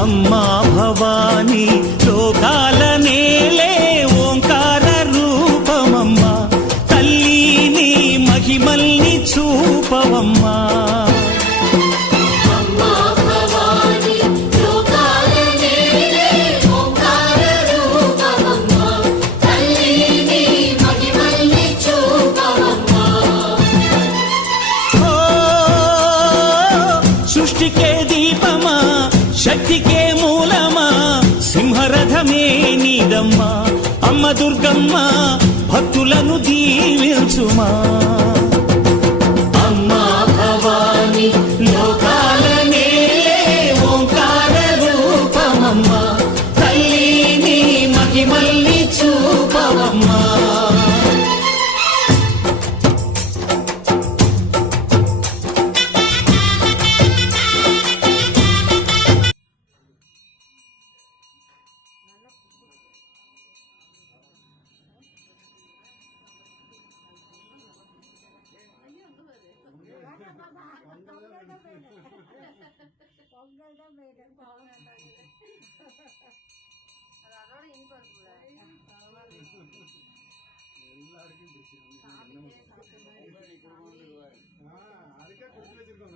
అమ్మా భవాని లోకాల నేలే ఓంకార రూపమమ్మా, తల్లి నీ మహిమల్ని చూపవమ్మా. సృష్టికే దీపమా, శక్తికే మూలమా, సింహరథమే నీదమ్మా. అమ్మ దుర్గమ్మ భక్తులను దీవించుమా. అమ్మా భవాని లోకాల నేలే ఓంకార రూపమమ్మా, తల్లి నీ మహిమల్ని చూపవమ్మా. அதுக்கே கொடுத்து வச்சிருக்கோம்.